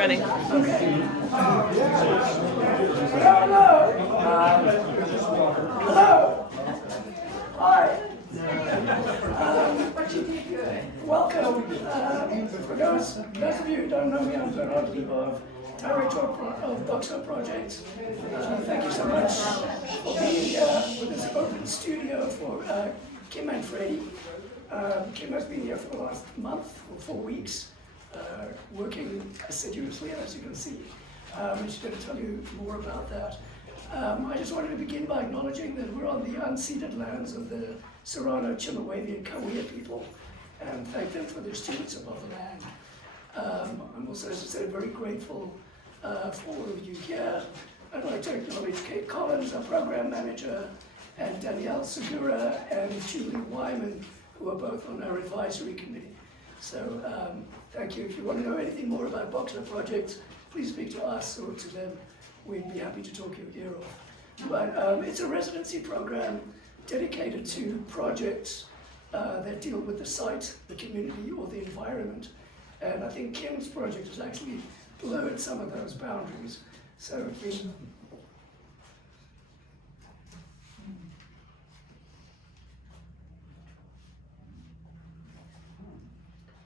Manfredi. Okay. Hello. Hello. Hi. Welcome. For those of you who don't know me, I'm Manfredi of Director of Boxer Projects. Thank you so much for being here with this open studio for Kim Manfredi. Kim has been here for the last month or 4 weeks, working assiduously, as you can see. And she's going to tell you more about that. I just wanted to begin by acknowledging that we're on the unceded lands of the Serrano, Chemehuevi, and Cahuilla people, and thank them for their stewardship of the land. I'm also, as I said, very grateful for all of you here. I'd like to acknowledge Kate Collins, our program manager, and Danielle Segura and Julie Wyman, who are both on our advisory committee. So thank you. If you want to know anything more about Boxer Projects, please speak to us or to them. We'd be happy to talk your ear off. But it's a residency program dedicated to projects that deal with the site, the community, or the environment. And I think Kim's project has actually blurred some of those boundaries. So it's been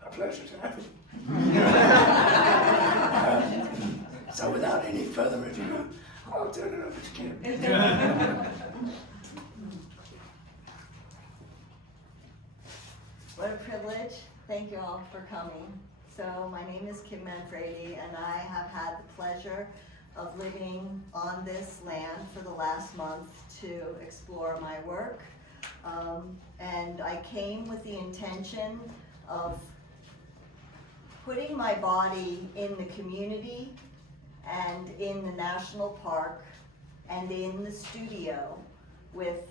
a pleasure to have you. So without any further ado, I'll turn it over to Kim. What a privilege. Thank you all for coming. So my name is Kim Manfredi, and I have had the pleasure of living on this land for the last month to explore my work. And I came with the intention of putting my body in the community and in the national park and in the studio with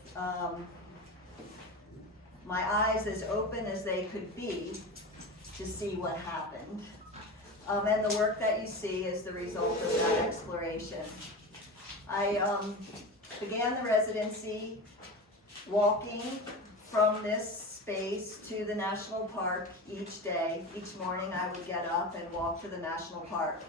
my eyes as open as they could be to see what happened. And the work that you see is the result of that exploration. I began the residency walking from this space to the national park each day. Each morning I would get up and walk to the national park.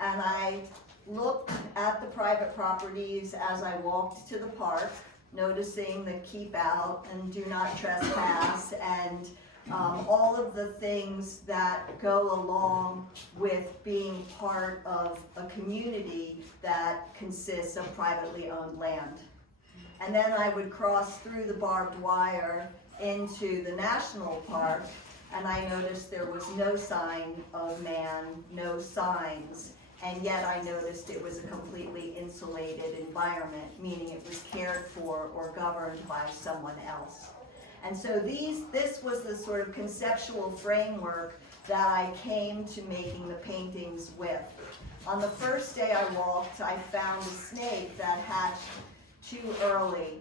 And I looked at the private properties as I walked to the park, noticing the keep out and do not trespass and all of the things that go along with being part of a community that consists of privately owned land. And then I would cross through the barbed wire into the national park, and I noticed there was no sign of man, no signs, and yet I noticed it was a completely insulated environment, meaning it was cared for or governed by someone else. And so this was the sort of conceptual framework that I came to making the paintings with. On the first day I walked, I found a snake that hatched too early,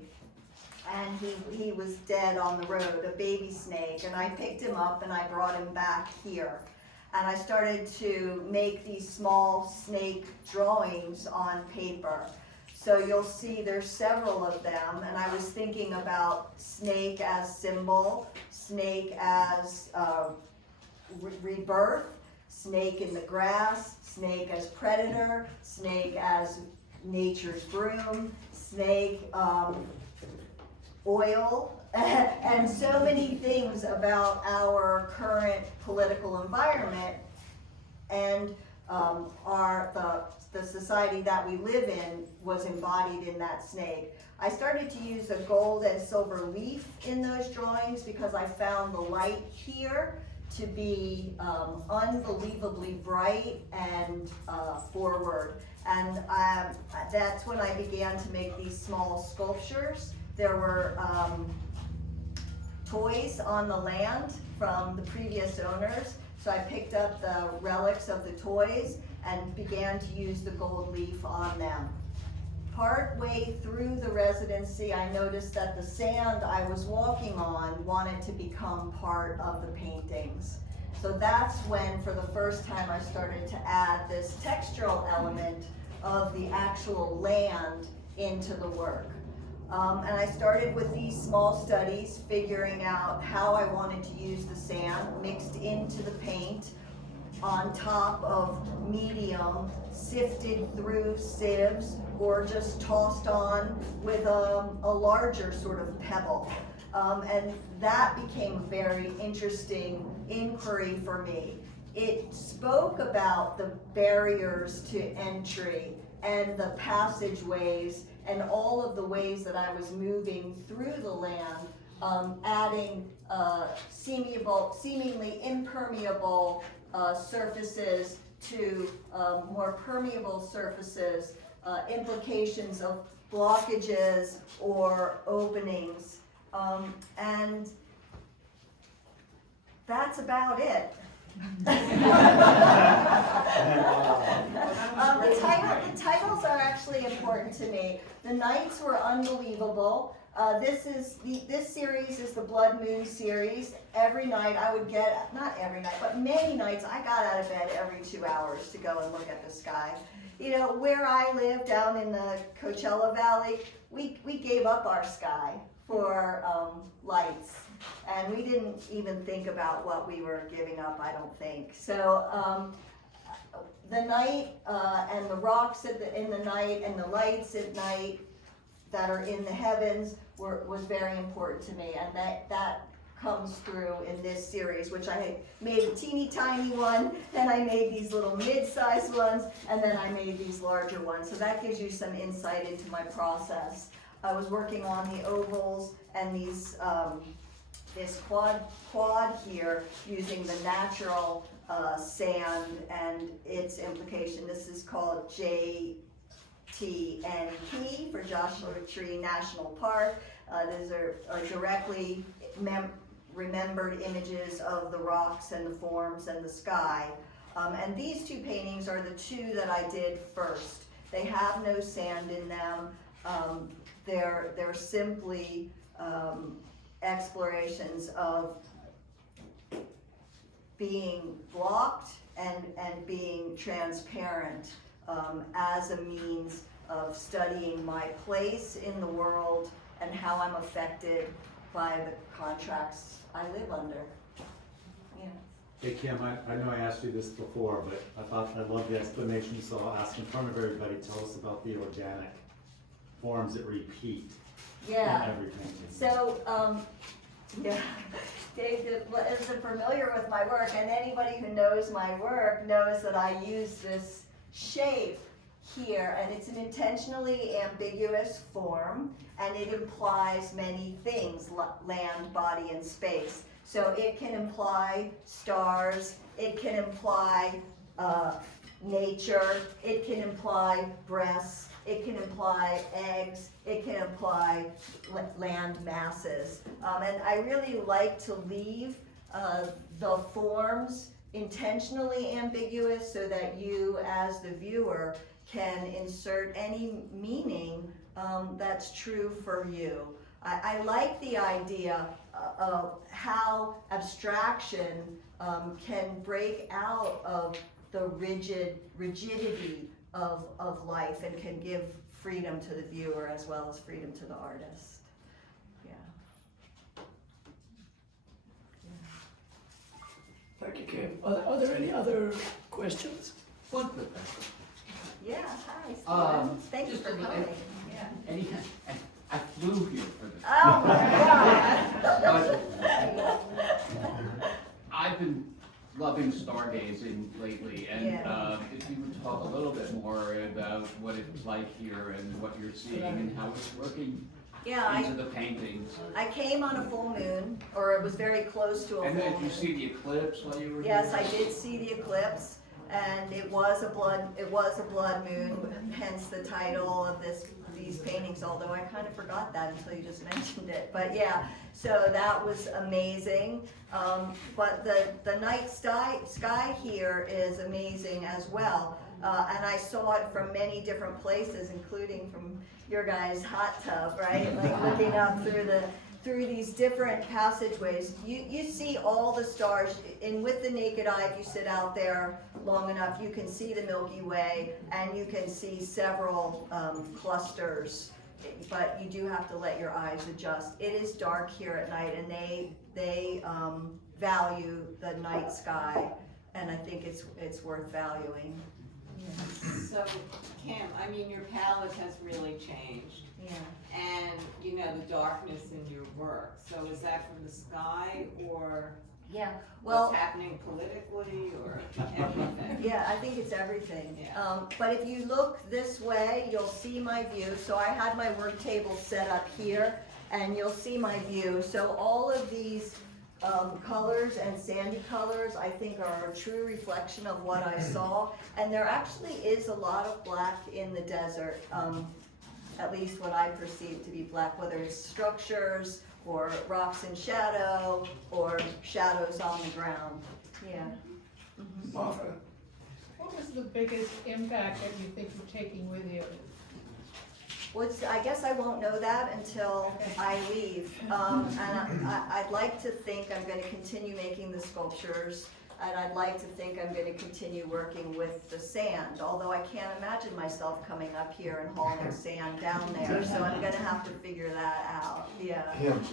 and he was dead on the road, a baby snake, and I picked him up and I brought him back here. And I started to make these small snake drawings on paper. So you'll see there's several of them, and I was thinking about snake as symbol, snake as rebirth, snake in the grass, snake as predator, snake as nature's broom, snake oil, and so many things about our current political environment and the society that we live in was embodied in that snake. I started to use a gold and silver leaf in those drawings because I found the light here to be unbelievably bright and forward. And that's when I began to make these small sculptures. There were toys on the land from the previous owners, so I picked up the relics of the toys and began to use the gold leaf on them. Part way through the residency, I noticed that the sand I was walking on wanted to become part of the paintings. So that's when, for the first time, I started to add this textural element of the actual land into the work. And I started with these small studies, figuring out how I wanted to use the sand mixed into the paint, on top of medium, sifted through sieves, or just tossed on with a larger sort of pebble. And that became a very interesting inquiry for me. It spoke about the barriers to entry and the passageways and all of the ways that I was moving through the land, adding seemingly impermeable surfaces to more permeable surfaces, implications of blockages or openings, and that's about it. The titles are actually important to me. The nights were unbelievable. This series is the Blood Moon series. Every night I would get, not every night, but many nights I got out of bed every 2 hours to go and look at the sky. You know, where I live down in the Coachella Valley, we gave up our sky for lights. And we didn't even think about what we were giving up, I don't think. So the night and the rocks in the night and the lights at night that are in the heavens was very important to me. And that comes through in this series, which I made a teeny tiny one, then I made these little mid-sized ones, and then I made these larger ones. So that gives you some insight into my process. I was working on the ovals and these this quad here using the natural sand and its implication. This is called JTNP for Joshua Tree National Park. These are directly remembered images of the rocks and the forms and the sky. And these two paintings are the two that I did first. They have no sand in them. They're simply explorations of being blocked and being transparent as a means of studying my place in the world and how I'm affected by the contracts I live under. Yeah. Hey Kim, I know I asked you this before, but I love the explanation, so I'll ask in front of everybody. Tell us about the organic forms that repeat. Yeah. In every painting. So, yeah, Dave is familiar with my work, and anybody who knows my work knows that I use this shape here, and it's an intentionally ambiguous form, and it implies many things: land, body, and space. So it can imply stars, it can imply nature, it can imply breasts, it can imply eggs, it can imply land masses. And I really like to leave the forms intentionally ambiguous so that you as the viewer can insert any meaning that's true for you. I like the idea of how abstraction can break out of the rigidity of life and can give freedom to the viewer as well as freedom to the artist. Yeah. Thank you, Kim. Are there any other questions? One quick question. Yeah, hi, Stephen. Thank you just for a- coming. Yeah. And I flew here for this. Oh my God. I've been loving stargazing lately, and Yeah. if you would talk a little bit more about what it's like here and what you're seeing and how it's working Yeah, into the paintings. I came on a full moon, or it was very close to a And full did you moon. see the eclipse while you were here? Yes, I did see the eclipse, and it was a blood moon, hence the title of these paintings, although I kind of forgot that until you just mentioned it. But yeah, so that was amazing. But the night sky here is amazing as well. And I saw it from many different places, including from your guys' hot tub, right? Like looking up through these different passageways. You see all the stars, and with the naked eye, if you sit out there long enough, you can see the Milky Way, and you can see several clusters, but you do have to let your eyes adjust. It is dark here at night, and they value the night sky and I think it's worth valuing. So, Kim, I mean, your palette has really changed, Yeah. and, you know, the darkness in your work. So is that from the sky, or Yeah, well, what's happening politically, or everything? yeah, I think it's everything. Yeah. But if you look this way, you'll see my view. So I had my work table set up here, and you'll see my view. So all of these colors and sandy colors, I think, are a true reflection of what I saw. And there actually is a lot of black in the desert, at least what I perceive to be black, whether it's structures or rocks in shadow or shadows on the ground. Yeah. Martha, What was the biggest impact that you think you're taking with you? I guess I won't know that until I leave. And I'd like to think I'm gonna continue making the sculptures, and I'd like to think I'm gonna continue working with the sand, although I can't imagine myself coming up here and hauling sand down there, so I'm gonna have to figure that out, yeah. Kim,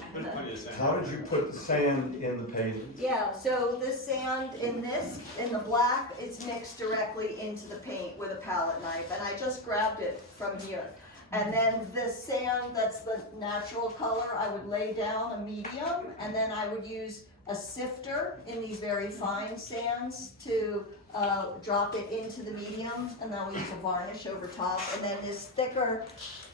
how did you put the sand in the painting? Yeah, so the sand in the black, it's mixed directly into the paint with a palette knife, and I just grabbed it from here. And then the sand, that's the natural color, I would lay down a medium, and then I would use a sifter in these very fine sands to drop it into the medium, and then I'll use a varnish over top, and then this thicker,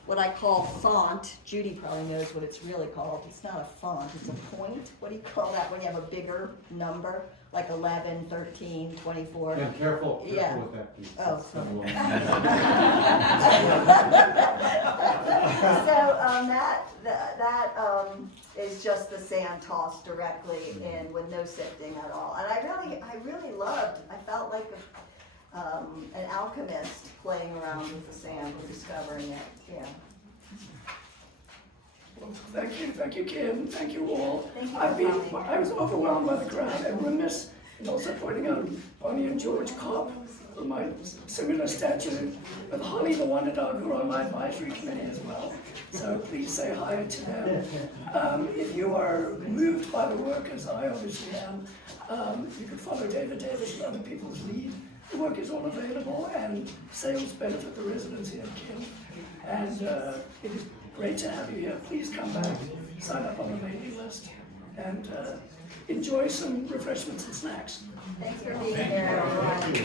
what I call font, Judy probably knows what it's really called, it's not a font, it's a point, what do you call that when you have a bigger number, like 11, 13, 24? Yeah, careful Yeah. with that piece. Oh, It's sorry. double- So, that is just the sand tossed directly in with no sifting at all. And I really loved, I felt like an alchemist playing around with the sand and discovering it, yeah. well, thank you, Kim, thank you all. Thank you for coming. I was overwhelmed by the crowd and remiss in also pointing out Bonnie and George Cobb, my similar statue, with Holly the Wonder Dog, who are on my advisory committee as well. So please say hi to them. If you are moved by the work, as I obviously am, you can follow David Davis and other people's lead. The work is all available, and sales benefit the residency of Kim. And it is great to have you here. Please come back, sign up on the mailing list, and enjoy some refreshments and snacks. Thanks for being here, everyone.